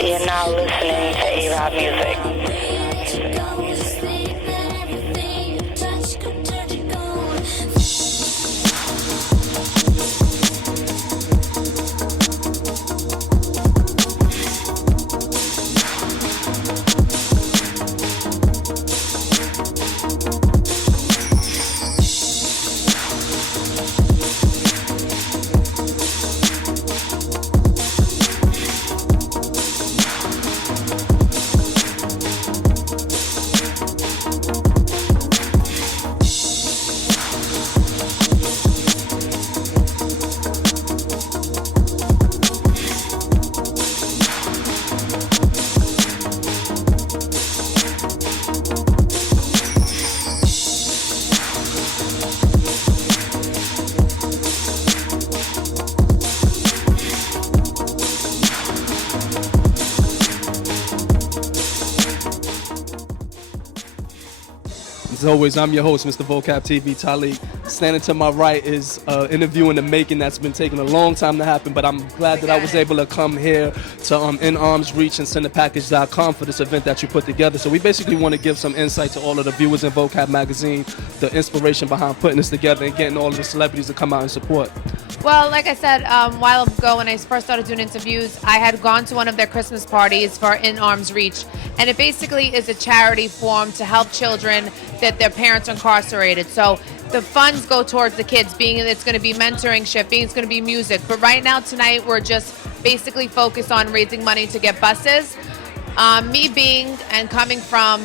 You're now listening to A-Rod Music. As always, I'm your host, Mr. Vocab TV, Talik. Standing to my right is an interview in the making that's been taking a long time to happen, but I'm glad that I was able to come here to In Arms Reach and SendAPackage.com for this event that you put together. So we basically want to give some insight to all of the viewers in Vocab Magazine, the inspiration behind putting this together and getting all of the celebrities to come out and support. Well, like I said a while ago when I first started doing interviews, I had gone to one of their Christmas parties for In Arms Reach, and it basically is a charity form to help children that their parents are incarcerated. So the funds go towards the kids, being it's going to be mentoringship, being it's going to be music. But right now, tonight, we're just basically focused on raising money to get buses. Me being and coming from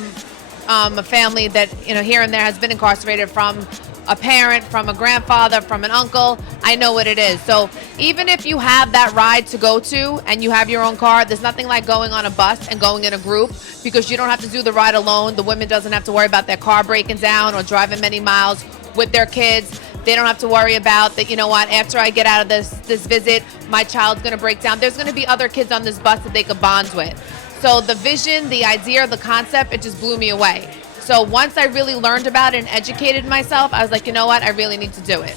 a family that, here and there has been incarcerated, from a parent, from a grandfather, from an uncle, I know what it is. So even if you have that ride to go to and you have your own car, there's nothing like going on a bus and going in a group, because you don't have to do the ride alone. The women doesn't have to worry about their car breaking down or driving many miles with their kids. They don't have to worry about that, after I get out of this visit, my child's gonna break down. There's gonna be other kids on this bus that they could bond with. So the vision, the idea, the concept, it just blew me away. So once I really learned about it and educated myself, I was like, I really need to do it.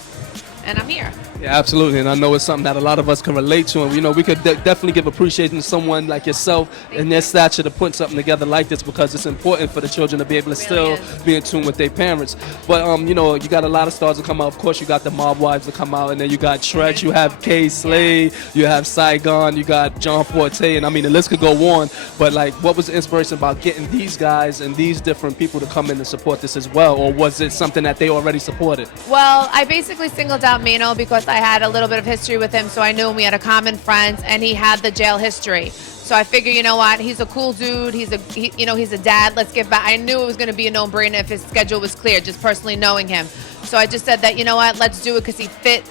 And I'm here. Yeah, absolutely, and I know it's something that a lot of us can relate to, and we could definitely give appreciation to someone like yourself and their stature to put something together like this, because it's important for the children to be able to still be in tune with their parents. But you got a lot of stars to come out. Of course, you got the Mob Wives to come out, and then you got Tretch, you have Kay Slade, you have Saigon, you got John Forte, and the list could go on. But what was the inspiration about getting these guys and these different people to come in and support this as well, or was it something that they already supported? Well, I basically singled out Mano because I had a little bit of history with him, so I knew him. We had a common friend, and he had the jail history. So I figure, he's a cool dude. He's a dad. Let's give back. I knew it was going to be a no-brainer if his schedule was clear, just personally knowing him. So I just said that, let's do it, because he fit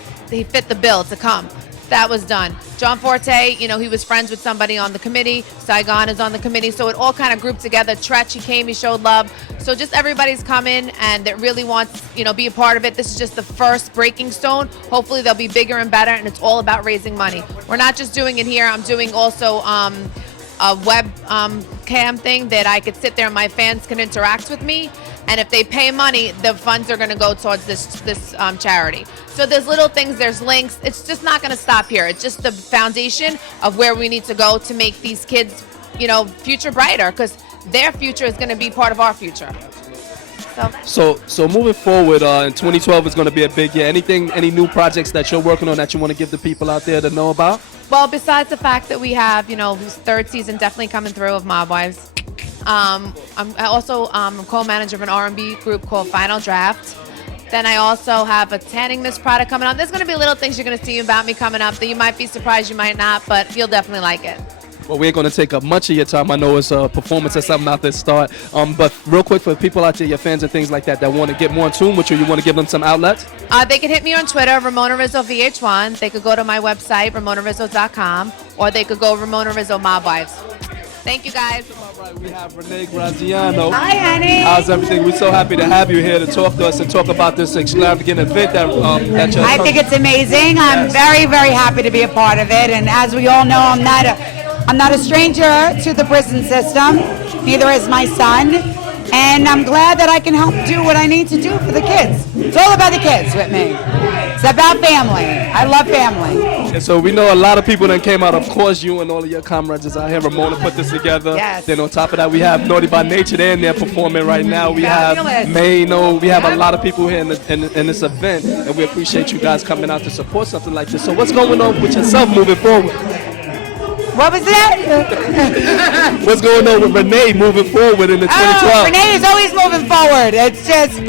the bill to come. That was done. John Forte, he was friends with somebody on the committee. Saigon is on the committee. So it all kind of grouped together. Tretch, he came, he showed love. So just everybody's coming and that really wants, be a part of it. This is just the first breaking stone. Hopefully they'll be bigger and better, and it's all about raising money. We're not just doing it here. I'm doing also a web cam thing that I could sit there and my fans can interact with me. And if they pay money, the funds are going to go towards this charity. So there's little things, there's links. It's just not going to stop here. It's just the foundation of where we need to go to make these kids, future brighter, because their future is going to be part of our future. So moving forward, in 2012 is going to be a big year. Any new projects that you're working on that you want to give the people out there to know about? Well, besides the fact that we have, third season definitely coming through of Mob Wives. I'm also co-manager of an R&B group called Final Draft. Then I also have a tanning mist product coming on. There's going to be little things you're going to see about me coming up that you might be surprised, you might not, but you'll definitely like it. Well, we ain't going to take up much of your time. I know it's a performance or something out there to start. But real quick, for people out there, your fans and things like that want to get more in tune with you want to give them some outlets? They can hit me on Twitter, Ramona Rizzo VH1. They could go to my website, ramonarizzo.com, or they could go Ramona Rizzo Mob Wives. Thank you, guys. All right, we have Renee Graziano. Hi, honey. How's everything? We're so happy to have you here to talk to us and talk about this extravagant event that you're I think it's amazing. I'm very, very happy to be a part of it. And as we all know, I'm not a stranger to the prison system. Neither is my son. And I'm glad that I can help do what I need to do for the kids. It's all about the kids with me. It's about family. I love family. Yeah, so we know a lot of people that came out. Of course, you and all of your comrades is out here. Ramona put this together. Yes. Then on top of that, we have Naughty by Nature. They're in there performing right now. We Fabulous. have Mayno. We have a lot of people here in this event, and we appreciate you guys coming out to support something like this. So what's going on with yourself moving forward? What was that? What's going on with Renee moving forward in the 2012? Renee is always moving forward. It's just,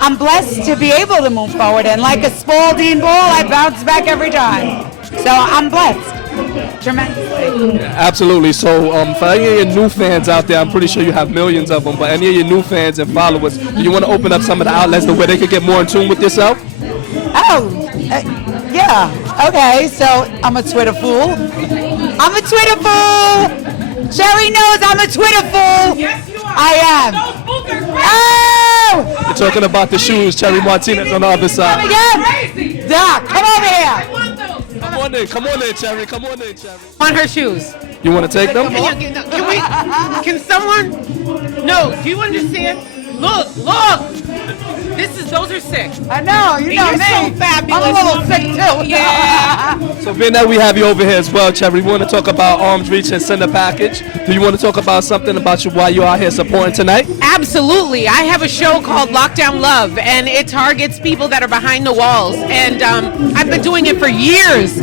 I'm blessed to be able to move forward. And like a Spalding ball, I bounce back every time. So I'm blessed tremendously. Yeah, absolutely. So for any of your new fans out there, I'm pretty sure you have millions of them, but any of your new fans and followers, do you want to open up some of the outlets where they could get more in tune with yourself? Oh, yeah. Okay, so I'm a Twitter fool. I'm a Twitter fool. Sherry knows I'm a Twitter fool. Yes, you are. I am. Those boots are crazy. Oh! You're talking about the shoes, Cherry Martinez on the other side. Again? Doc, come over I here. want those. Come on in, Cherry. Come on in, Cherry. On her shoes. You want to take them? Can someone? No. Do you understand? Look. Those are sick. I know, you know You're me. so fabulous. I'm a little sick too. Yeah. So being that we have you over here as well, Cherry, we want to talk about Arms Reach and Send a Package. Do you want to talk about something about why you're out here supporting tonight? Absolutely. I have a show called Lockdown Love, and it targets people that are behind the walls. And I've been doing it for years.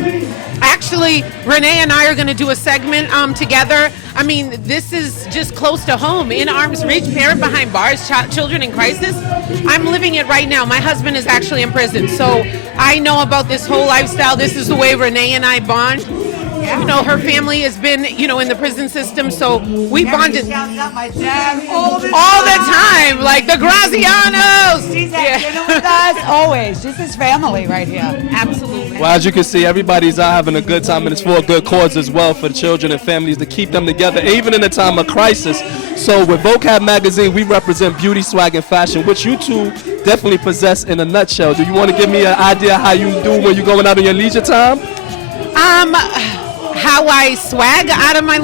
Actually, Renee and I are going to do a segment together. I mean, this is just close to home. In Arms Reach, parent behind bars, children in crisis. I'm living it right now. My husband is actually in prison, so I know about this whole lifestyle. This is the way Renee and I bond. You know, her family has been, in the prison system, so we bonded Shouts out my dad all the time, like the Grazianos. She's at dinner with us always. She's his family right here. Absolutely. Well, as you can see, everybody's out having a good time, and it's for a good cause as well for the children and families to keep them together, even in a time of crisis. So with Vocab Magazine, we represent beauty, swag, and fashion, which you two definitely possess in a nutshell. Do you want to give me an idea how you do when you're going out on your leisure time? How I swag out of my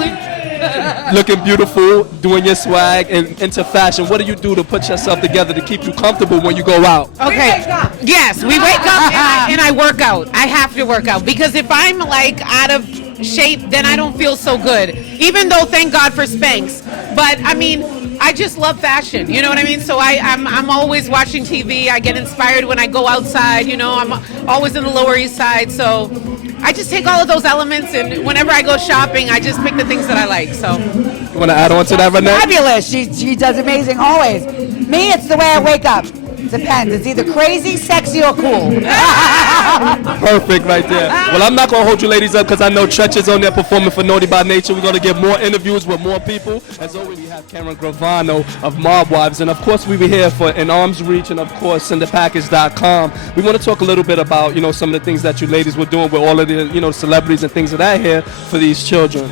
Looking beautiful, doing your swag, and into fashion. What do you do to put yourself together to keep you comfortable when you go out? Okay. Yes, we wake up and I work out. I have to work out because if I'm like out of shape, then I don't feel so good. Even though, thank God for Spanx. But I mean, I just love fashion. You know what I mean? So I'm always watching TV. I get inspired when I go outside. I'm always in the Lower East Side. So I just take all of those elements, and whenever I go shopping, I just pick the things that I like. So You want to add on to that, Renee? Fabulous. She does amazing always. Me, it's the way I wake up. Depends. It's either crazy, sexy, or cool. Perfect right there. Well, I'm not going to hold you ladies up because I know Tretch is on there performing for Naughty by Nature. We're going to get more interviews with more people. As always, we have Karen Gravano of Mob Wives. And, of course, we were here for In Arms Reach and, of course, SendAPackage.com. We want to talk a little bit about, some of the things that you ladies were doing with all of the, celebrities and things of that here for these children.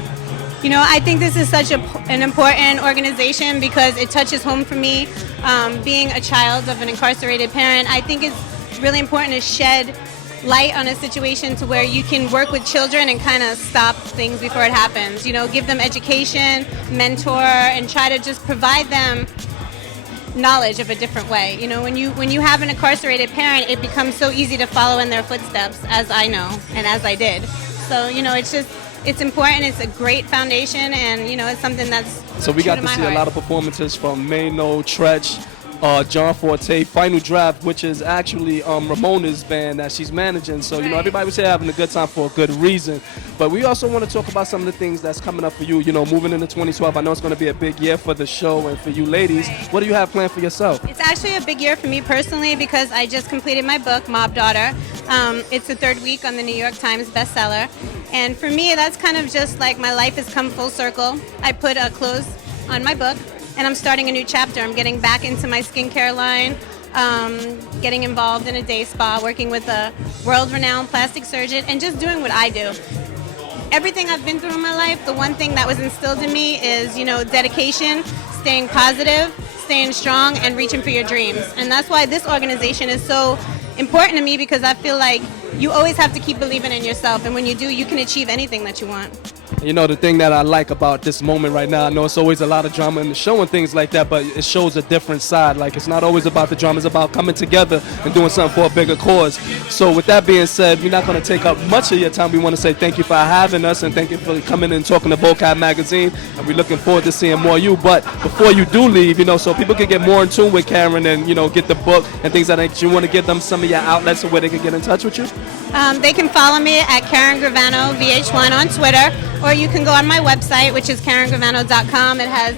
I think this is such an important organization because it touches home for me. Being a child of an incarcerated parent, I think it's really important to shed light on a situation to where you can work with children and kind of stop things before it happens. Give them education, mentor, and try to just provide them knowledge of a different way. When you have an incarcerated parent, it becomes so easy to follow in their footsteps, as I know and as I did. So, it's important. It's a great foundation, and it's something that's So we got to my see heart. a lot of performances from Mayno, Tretch, John Forte, Final Draft, which is actually Ramona's band that she's managing. So everybody was here having a good time for a good reason. But we also want to talk about some of the things that's coming up for you. Moving into 2012, I know it's going to be a big year for the show and for you ladies. What do you have planned for yourself? It's actually a big year for me personally because I just completed my book, Mob Daughter. It's the third week on the New York Times bestseller. And for me, that's kind of just like my life has come full circle. I put a close on my book, and I'm starting a new chapter. I'm getting back into my skincare line, getting involved in a day spa, working with a world-renowned plastic surgeon, and just doing what I do. Everything I've been through in my life, the one thing that was instilled in me is, dedication, staying positive, staying strong, and reaching for your dreams. And that's why this organization is so important to me because I feel like you always have to keep believing in yourself, and when you do, you can achieve anything that you want. You know, the thing that I like about this moment right now, I know it's always a lot of drama in the show and things like that, but it shows a different side. Like, it's not always about the drama, it's about coming together and doing something for a bigger cause. So with that being said, we're not going to take up much of your time. We want to say thank you for having us and thank you for coming and talking to Vocab Magazine, and we're looking forward to seeing more of you. But before you do leave, you know, so people can get more in tune with Karen and, you know, get the book and things like that, you want to give them some of your outlets where they can get in touch with you? They can follow me at Karen Gravano VH1 on Twitter, or you can go on my website, which is karengravano.com. It has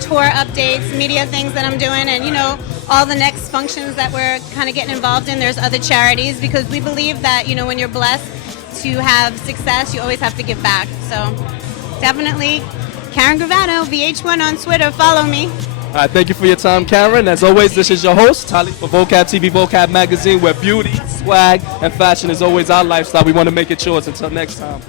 tour updates, media things that I'm doing, and, you know, all the next functions that we're kind of getting involved in. There's other charities, because we believe that, you know, when you're blessed to have success, you always have to give back. So definitely Karen Gravano VH1 on Twitter. Follow me. All right, thank you for your time, Karen. As always, this is your host, Tali, for Vocab TV, Vocab Magazine, where beauty, swag, and fashion is always our lifestyle. We want to make it yours. Until next time.